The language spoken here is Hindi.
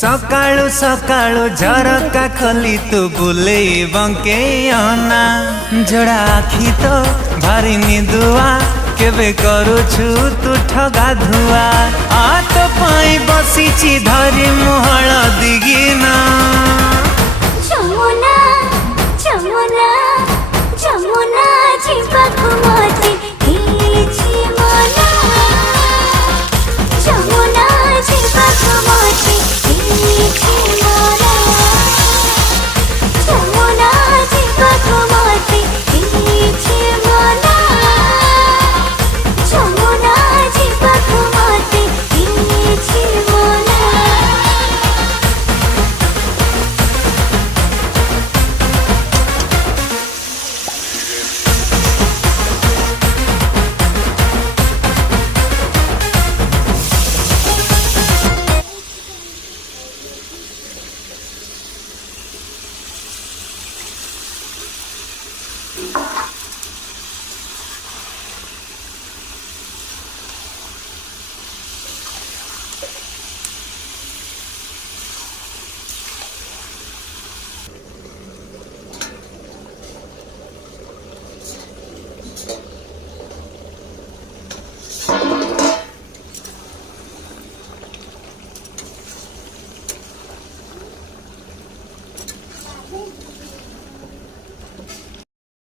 सकाळु सकाळु झरका खोली तू बुले बंके अना जोड़ा आखी तो भारी निदुआ केबे करुछु तू ठगा धुआ आ तो पाई बसीची धरी मुहल दिगिना